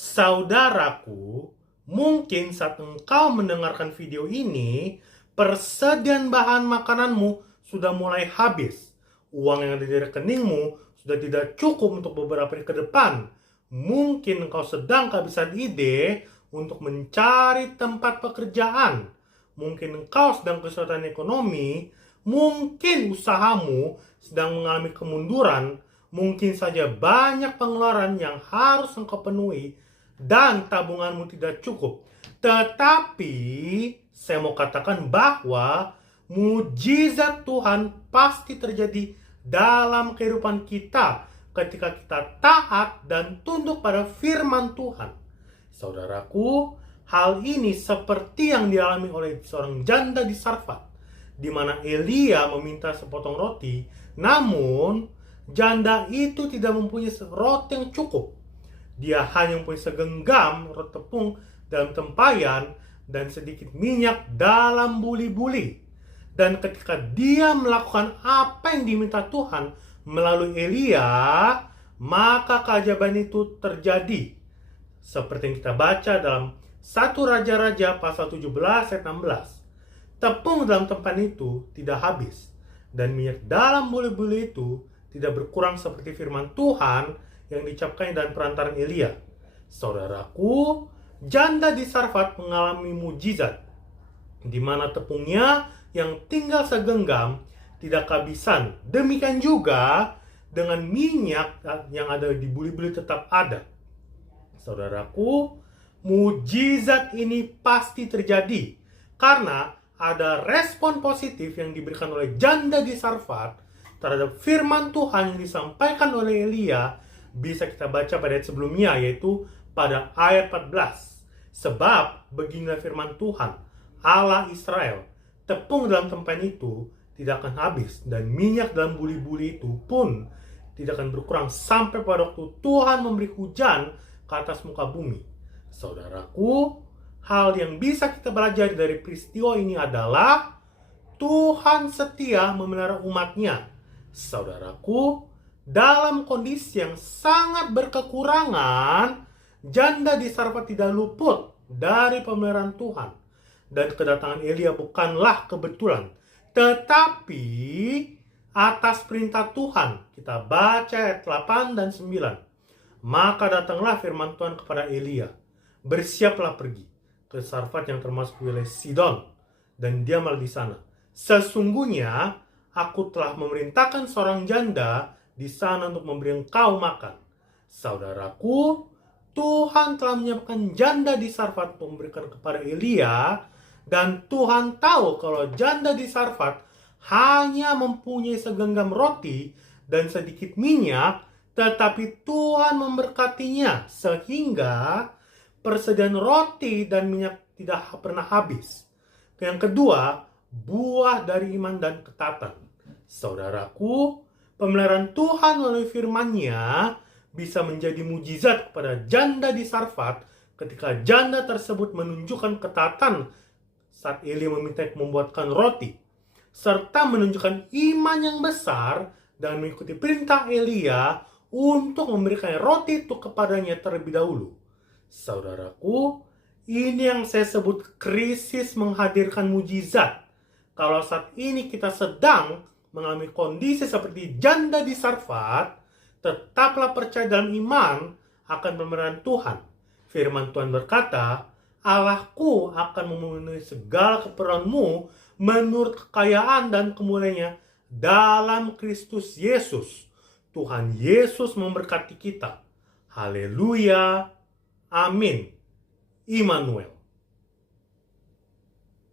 Saudaraku, mungkin saat engkau mendengarkan video ini, persediaan bahan makananmu sudah mulai habis. Uang yang ada di rekeningmu sudah tidak cukup untuk beberapa hari ke depan. Mungkin engkau sedang kehabisan ide untuk mencari tempat pekerjaan. Mungkin engkau sedang kesulitan ekonomi. Mungkin usahamu sedang mengalami kemunduran. Mungkin saja banyak pengeluaran yang harus engkau penuhi dan tabunganmu tidak cukup. Tetapi saya mau katakan bahwa mujizat Tuhan pasti terjadi dalam kehidupan kita ketika kita taat dan tunduk pada firman Tuhan. Saudaraku, hal ini seperti yang dialami oleh seorang janda di Sarfat, di mana Elia meminta sepotong roti, namun janda itu tidak mempunyai roti yang cukup. Dia hanya mempunyai segenggam roti tepung dalam tempayan dan sedikit minyak dalam buli-buli. Dan ketika dia melakukan apa yang diminta Tuhan melalui Elia, maka keajaiban itu terjadi. Seperti yang kita baca dalam 1 Raja-Raja pasal 17 ayat 16. Tepung dalam tempayan itu tidak habis, dan minyak dalam buli-buli itu tidak berkurang seperti firman Tuhan yang diucapkan dan perantaran Elia. Saudaraku, janda di Sarfat mengalami mujizat, di mana tepungnya yang tinggal segenggam tidak kehabisan. Demikian juga dengan minyak yang ada di buli-buli tetap ada. Saudaraku, mujizat ini pasti terjadi karena ada respon positif yang diberikan oleh janda di Sarfat terhadap firman Tuhan yang disampaikan oleh Elia. Bisa kita baca pada ayat sebelumnya, yaitu pada ayat 14. Sebab beginilah firman Tuhan, Allah Israel, tepung dalam tempayan itu tidak akan habis, dan minyak dalam buli-buli itu pun tidak akan berkurang sampai pada waktu Tuhan memberi hujan ke atas muka bumi. Saudaraku, hal yang bisa kita belajar dari peristiwa ini adalah Tuhan setia memelihara umatnya. Saudaraku, dalam kondisi yang sangat berkekurangan, janda di Sarfat tidak luput dari pemeliharaan Tuhan. Dan kedatangan Elia bukanlah kebetulan, tetapi atas perintah Tuhan. Kita baca ayat 8 dan 9. Maka datanglah firman Tuhan kepada Elia, bersiaplah pergi ke Sarfat yang termasuk wilayah Sidon, dan diamlah di sana. Sesungguhnya aku telah memerintahkan seorang janda di sana untuk memberi engkau makan. Saudaraku, Tuhan telah menyiapkan janda di Sarfat untuk memberikan kepada Elia, dan Tuhan tahu kalau janda di Sarfat hanya mempunyai segenggam roti dan sedikit minyak, tetapi Tuhan memberkatinya sehingga persediaan roti dan minyak tidak pernah habis. Yang kedua, buah dari iman dan ketaatan. Saudaraku, pemeliharaan Tuhan melalui firman-Nya bisa menjadi mujizat kepada janda di Sarfat ketika janda tersebut menunjukkan ketaatan saat Elia meminta membuatkan roti, serta menunjukkan iman yang besar dan mengikuti perintah Elia untuk memberikan roti itu kepadanya terlebih dahulu. Saudaraku, ini yang saya sebut krisis menghadirkan mujizat. Kalau saat ini kita sedang mengalami kondisi seperti janda di Sarfat, tetaplah percaya dalam iman akan pemeliharaan Tuhan. Firman Tuhan berkata, Allahku akan memenuhi segala keperluanmu menurut kekayaan dan kemuliaan-Nya dalam Kristus Yesus. Tuhan Yesus memberkati kita. Haleluya. Amin. Immanuel.